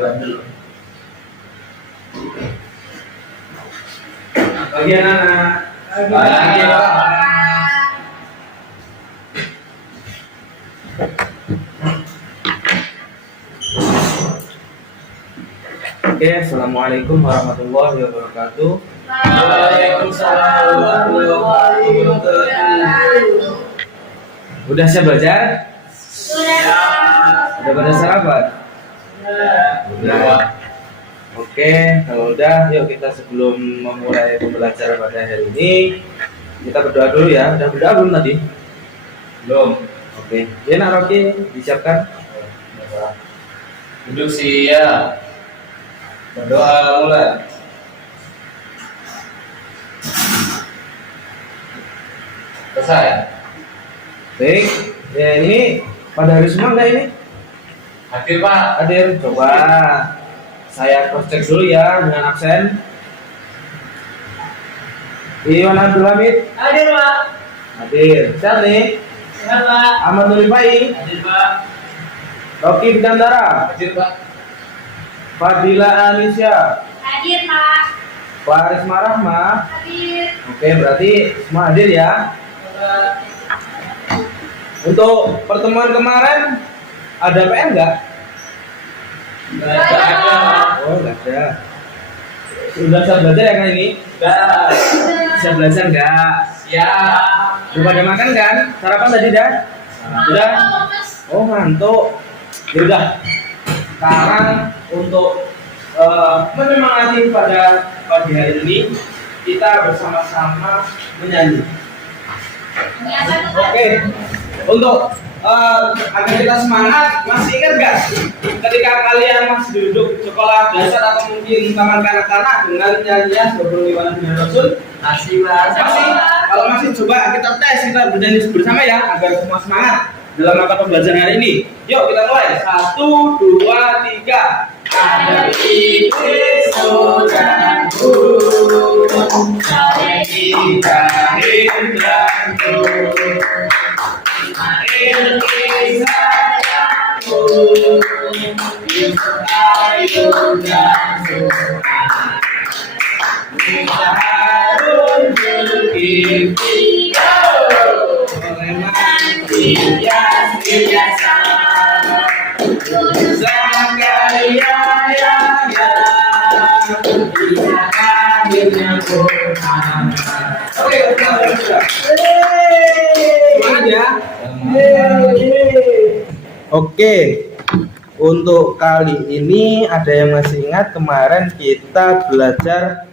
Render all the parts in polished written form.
bandel. Bagian anak. Lagi, Pak. Oke, assalamualaikum warahmatullahi wabarakatuh. Waalaikumsalam warahmatullahi wabarakatuh. Udah siap belajar? Udah pada sarapan? Udah. Oke, kalau udah, yuk kita sebelum memulai pembelajaran pada hari ini, kita berdoa dulu ya. Udah berdoa belum tadi? Belum. Oke, ya Nak Rocky, disiapkan. Duduk siap. Berdoa mulai. Selesai. Baik, ya ini pada hari semua enggak ini? Hadir, Pak. Hadir, coba saya cross check dulu ya dengan absen. Iwan Abdul Hamid Hadir, Pak. hadir. Siap nih? Siap, Pak. Ahmad Nurifai Hadir, Pak. Rocky Bidantara, Hadir, Pak. Fadila Alicia, Hadir, Pak. Faris Marahma. Hadir. Oke, berarti semua hadir ya. Untuk pertemuan kemarin ada PR enggak? Nggak ada. Oh, enggak ada. Sudah siap belajar ya kali ini? Nggak. Siap belajar enggak? Siap. Udah pada makan kan? Sarapan tadi dah? Udah? Oh, ngantuk. Ya udah. Sekarang untuk menyemangati pada pagi hari ini kita bersama-sama menyanyi. Oke. Untuk agar kita semangat, masih ingat nggak ketika kalian masih duduk sekolah dasar atau mungkin taman kanak-kanak dengan nyanyian Sebagaimana Bin Rasul? Masih, Pak. Masih? Kalau masih, coba kita tes, kita bernyanyi bersama ya agar semua semangat dalam mata pembelajaran hari ini. Yuk kita mulai. 1, 2, 3. Ada iblis dan burung, sore kita hindranku. Ilki sayangku, ayu dan suka. Kita harun berkipti, oleh mati yang biasa. Zakaria ya, bisa akhirnya Quran. Oke, semangat ya. Oke, untuk kali ini ada yang masih ingat kemarin kita belajar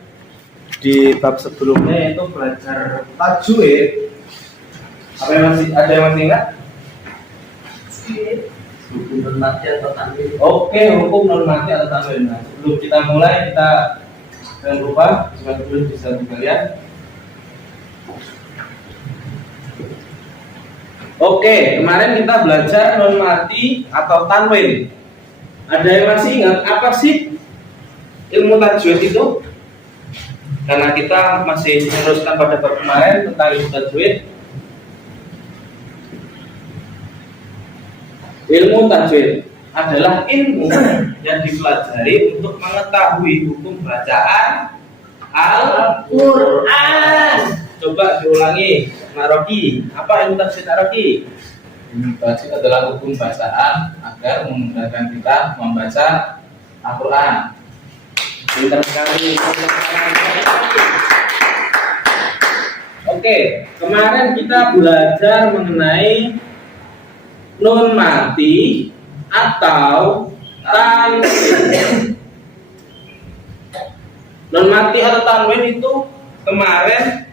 di bab sebelumnya yaitu belajar tajwid. Apa yang masih ada yang masih ingat? Hukum normatif atau tanwin. Oke, hukum normatif atau tanwin. Nah, sebelum kita mulai kita jangan lupa supaya dulu bisa dilihat. Oke, kemarin kita belajar non mati atau tanwin. Ada yang masih ingat apa sih ilmu tajwid itu? Karena kita masih meneruskan pada bab kemarin tentang ilmu tajwid. Ilmu tajwid adalah ilmu yang dipelajari untuk mengetahui hukum bacaan Al-Quran. Coba diulangi, Nak Rocky. Apa ilmu tajwid, Nak Rocky? Ilmu tajwid adalah hukum bacaan agar memudahkan kita membaca Al-Quran. Pintar sekali. Oke, kemarin kita belajar mengenai nun mati atau tanwin. Nun mati atau tanwin itu kemarin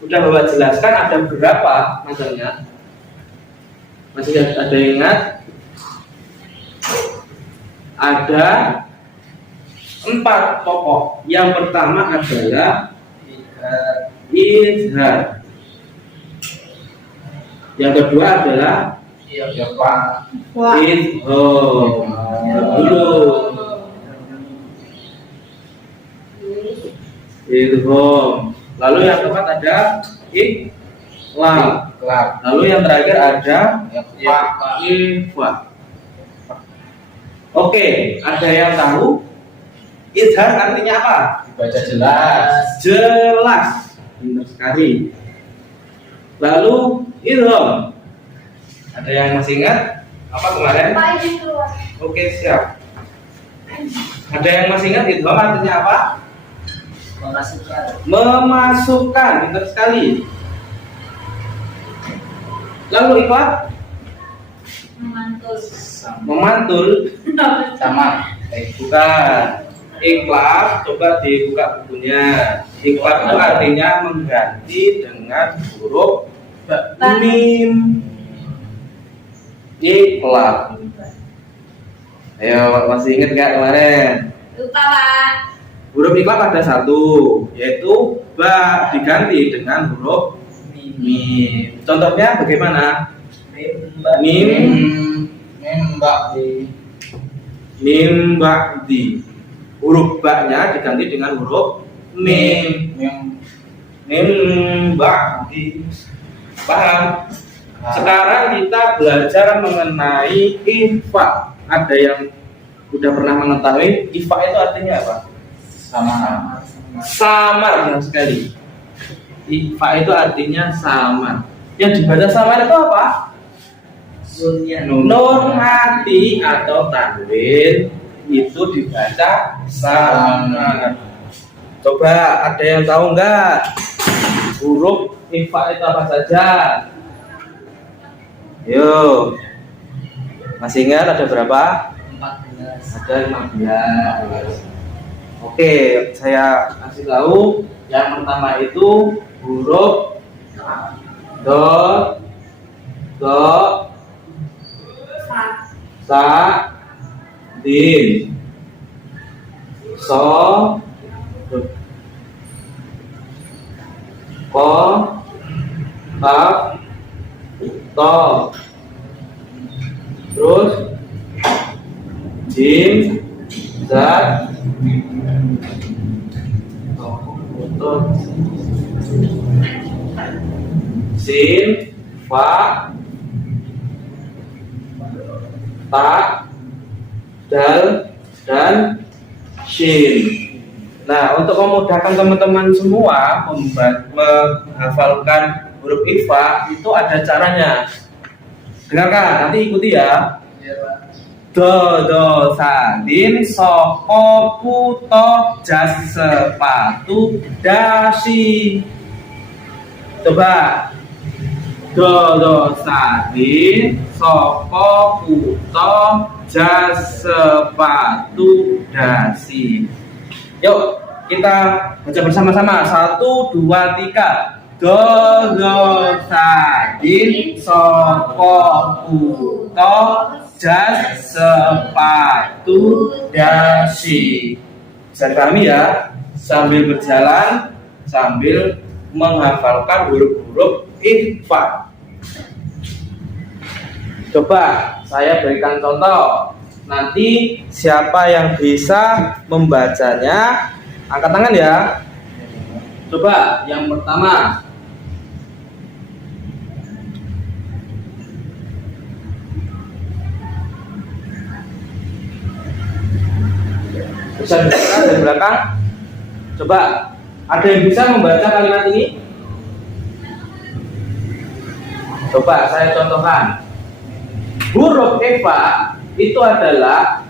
udah Bapak jelaskan ada berapa macamnya. Masih ada yang ingat? Ada 4 pokok. Yang pertama adalah izhar. Yang kedua adalah idgham. Idgham. Lalu yang keempat ada ikhlam. Lalu yang terakhir ada ikhfa. Oke, ada yang tahu? Izhar artinya apa? Dibaca jelas. Jelas. Benar sekali. Lalu idgham. Ada yang masih ingat? Apa kemarin? Pak izin keluar. Oke, siap. Ada yang masih ingat idgham artinya apa? Memasukkan. Memasukkan. Benar sekali. Lalu ikhlas? Memantul. Memantul. Sama. Bukan. Ikhlas, coba dibuka bukunya. Ikhlas itu artinya mengganti dengan huruf mim. Ikhlas. Ayo, masih ingat nggak kemarin? Lupa Pak. Huruf ikhlas ada satu, yaitu ba, diganti dengan huruf mim. Contohnya bagaimana? Mim, mim ba'di. Huruf ba-nya diganti dengan huruf mim. Mim ba'di. Paham? Sekarang kita belajar mengenai ifa. Ada yang udah pernah mengetahui ifa itu artinya apa? Samar yang sekali. Ifa itu artinya samar. Yang dibaca samar itu apa? Nun mati atau tanwin itu dibaca samar. Coba ada yang tahu nggak huruf ifa itu apa saja? Yuk, masih ingat ada berapa? 14. Ada 15. Oke, saya kasih tahu. Yang pertama itu huruf do, sa, din, so, ko, kaf, to, terus jim, zat, sin, fa, ta, dal, dan shin. Nah, untuk memudahkan teman-teman semua menghafalkan huruf ifa itu ada caranya. Dengarkan, nanti ikuti ya. Do, sa, din, so, ko, pu, to, jas, sepatu, dasi. Coba. Do, sa, din, so, ko, pu, to, jas, sepatu, dasi. Yuk, kita baca bersama-sama. 1, 2, 3. Do, sa, din, so, ko, pu, to, jas, sepatu, dasi. Bisa dipahami ya? Sambil berjalan, sambil menghafalkan huruf-huruf ifa. Coba saya berikan contoh. Nanti siapa yang bisa membacanya, angkat tangan ya. Coba yang pertama. Bisa dibaca dari belakang. Coba, ada yang bisa membaca kalimat ini? Coba saya contohkan. Huruf ifa itu adalah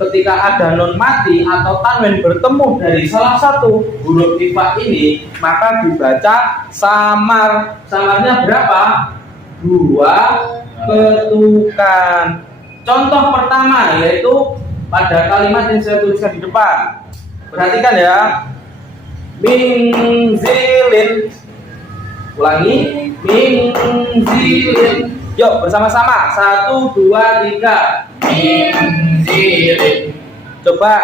ketika ada nun mati atau tanwin bertemu dari salah satu huruf ifa ini, maka dibaca samar. Samarnya berapa? 2 ketukan. Contoh pertama yaitu pada kalimat yang saya tuliskan di depan. Perhatikan ya. Min zilin. Ulangi. Min zilin. Yuk bersama-sama. 1, 2, 3. Min zilin. Coba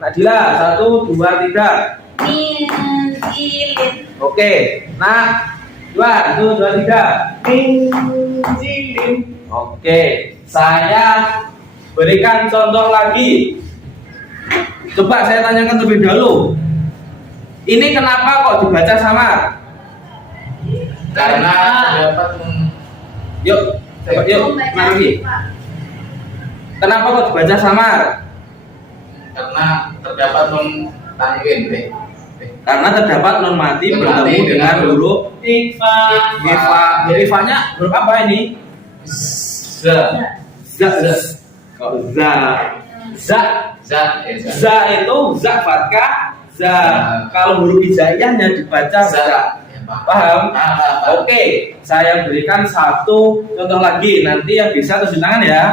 Nadila. 1, 2, 3. Min zilin. Oke. Nah, 1, 2, 3. Min zilin. Oke. Saya berikan contoh lagi. Coba saya tanyakan terlebih dahulu. Ini kenapa kok dibaca samar? Karena terdapat Yuk, coba yuk, lagi. Kenapa kok dibaca samar? Karena terdapat nun tanwin. Karena terdapat non mati Non bertemu mati dengan dengan huruf Ifa. ifa. Ifanya huruf apa ini? Za. Za. Kalau za. Za. Za. Ya, za. Za itu za fathah za. Kalau huruf hijaiyahnya dibaca za. Ya, Paham? Paham. Oke, saya berikan satu contoh lagi. Nanti yang bisa tunjuk tangan ya.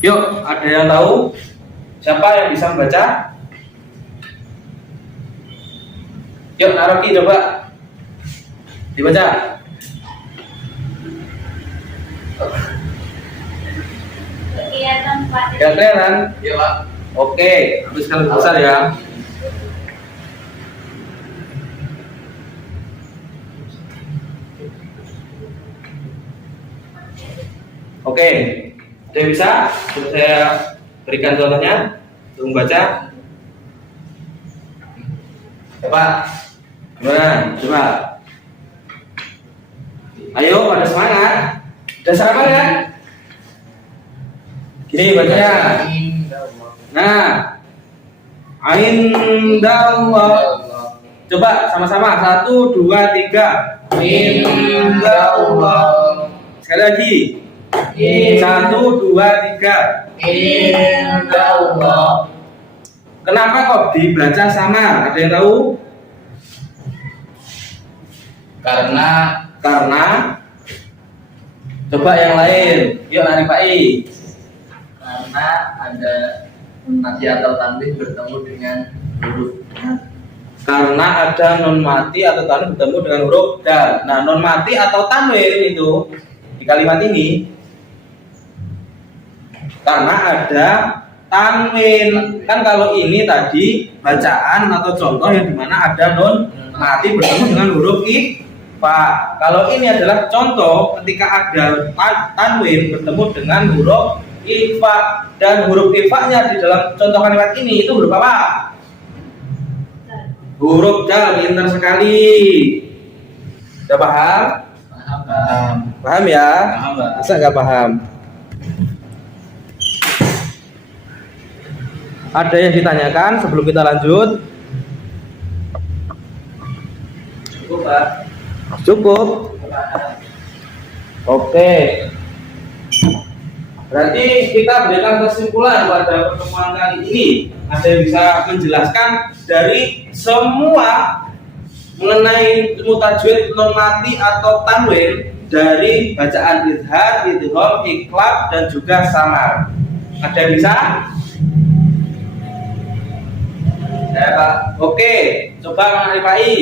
Yuk, ada yang tahu? Siapa yang bisa membaca? Yuk, Naroki coba dibaca. Kegiatan Pak. Ya kelihatan? Ya, Pak. Oke, tuliskan besar ya. Oke, ada yang bisa? Coba saya berikan contohnya untuk membaca. Coba, gimana? Coba. Ayo, pada semangat. Udah sarapan ya? Gini bacanya. Nah, Indallah. Coba sama-sama. 1, 2, 3. Indallah. Sekali lagi. 1, 2, 3. Indallah. Kenapa kok dibaca samar? Ada yang tahu? Karena Coba yang lain. Yuk Nani Pak I. Karena ada mati atau tanwin bertemu dengan huruf Karena ada non mati atau tanwin bertemu dengan huruf dal. Nah, non mati atau tanwin itu di kalimat ini karena ada tanwin. Kan kalau ini tadi bacaan atau contoh yang dimana ada non mati bertemu dengan huruf ifa. Kalau ini adalah contoh ketika ada tanwin bertemu dengan huruf ifa, dan huruf ifa-nya di dalam contoh kalimat ini itu huruf apa? Huruf dal. Pintar sekali. Sudah paham? paham. Paham ya? Paham, Pak. Masa nggak paham? Ada yang ditanyakan sebelum kita lanjut? Cukup, Pak. Cukup. Oke. Berarti kita berikan kesimpulan pada pertemuan kali ini. Ada yang bisa menjelaskan dari semua mengenai ilmu tajwid non mati atau tanwin dari bacaan idhar, idgham, iqlab dan juga samar. Ada yang bisa? Ya, Pak. Oke, coba mengenai Pak I.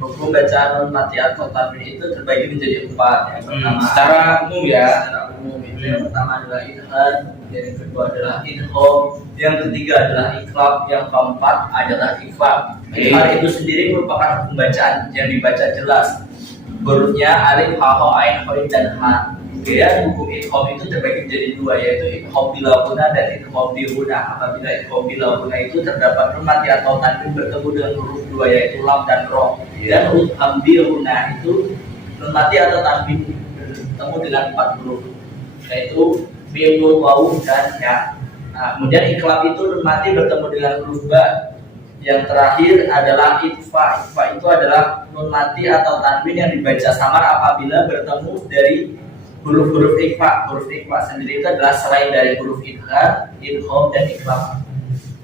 Hukum bacaan non mati atau tanwin itu terbagi menjadi 4. Yang pertama Secara umum ya. secara umum itu yang pertama adalah idhar, yang kedua adalah idgham, yang ketiga adalah iqlab, yang keempat adalah ikhfa. Idhar itu sendiri merupakan pembacaan yang dibaca jelas. Hurufnya alif, ha, ho, ain, khoin, dan ha. Kemudian hukum idgham itu terbagi menjadi 2, yaitu idgham bila guna dan idgham bi guna. Apabila idgham bila guna itu terdapat nun mati atau tanwin bertemu dengan huruf 2, yaitu lam dan ro. Dan idgham bi guna itu nun mati atau tanwin bertemu dengan 4 huruf, yaitu mim, nun, waw, dan ya. Nah, kemudian iqlab itu nun mati bertemu dengan huruf ba. Yang terakhir adalah ikhfa. Ikhfa itu adalah nun mati atau tanwin yang dibaca samar apabila bertemu dari huruf-huruf ikhfa. Huruf ikhfa sendiri itu adalah selain dari huruf idgham, idgham, dan iqlab.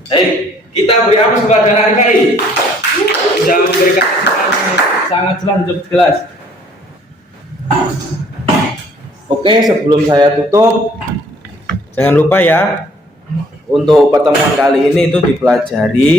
Baik, kita beri apa kepada Nani Pak I? Sudah memberikan kesimpulan sangat jelas, cukup jelas. Oke, sebelum saya tutup, jangan lupa ya, untuk pertemuan kali ini itu dipelajari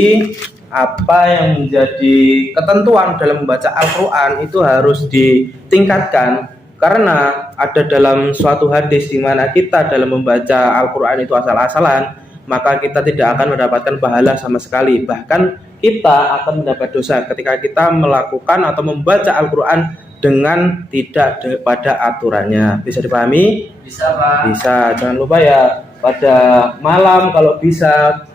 apa yang menjadi ketentuan dalam membaca Al-Quran itu harus ditingkatkan, karena ada dalam suatu hadis di mana kita dalam membaca Al-Quran itu asal-asalan, maka kita tidak akan mendapatkan pahala sama sekali. Bahkan kita akan mendapat dosa ketika kita melakukan atau membaca Al-Quran dengan tidak pada aturannya. Bisa dipahami? Bisa, Pak. Bisa. Jangan lupa ya, pada malam kalau bisa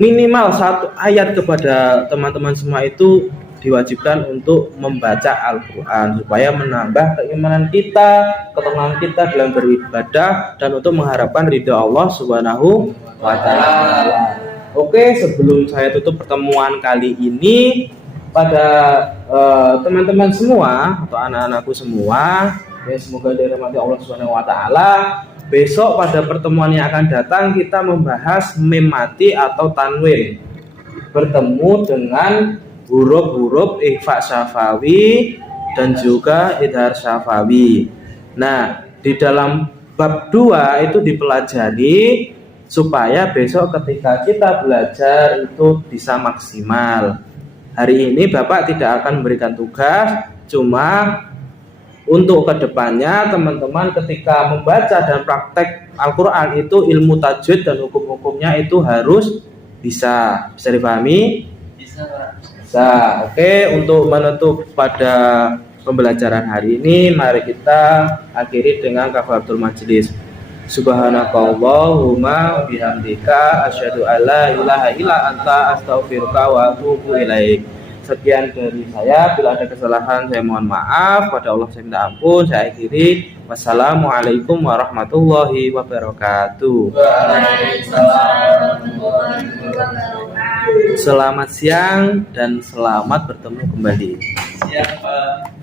minimal 1 ayat kepada teman-teman semua itu diwajibkan untuk membaca Al-Quran supaya menambah keimanan kita, ketenangan kita dalam beribadah, dan untuk mengharapkan ridha Allah Subhanahu wa Ta'ala. Oke, sebelum saya tutup pertemuan kali ini, pada teman-teman semua atau anak-anakku semua, ya semoga dirahmati Allah Subhanahu wa Ta'ala. Besok pada pertemuan yang akan datang kita membahas mim mati atau tanwin, bertemu dengan huruf-huruf ikhfa syafawi dan juga idhar syafawi. Nah, di dalam bab 2 itu dipelajari supaya besok ketika kita belajar itu bisa maksimal. Hari ini Bapak tidak akan memberikan tugas, cuma untuk kedepannya teman-teman ketika membaca dan praktek Al-Quran itu ilmu tajwid dan hukum-hukumnya itu harus bisa dipahami? Bisa, Pak. Bisa. Oke, untuk menutup pada pembelajaran hari ini, mari kita akhiri dengan kafaratul majlis. Subhanakallahumma bihamdika asyhadu alla ilaha illa anta astaghfiruka wa atubu ilaik. Sekian dari saya, bila ada kesalahan saya mohon maaf, pada Allah saya minta ampun. Saya akhiri. Wassalamualaikum warahmatullahi wabarakatuh. Waalaikumsalam warahmatullahi wabarakatuh. Selamat siang dan selamat bertemu kembali. Siap, Pak.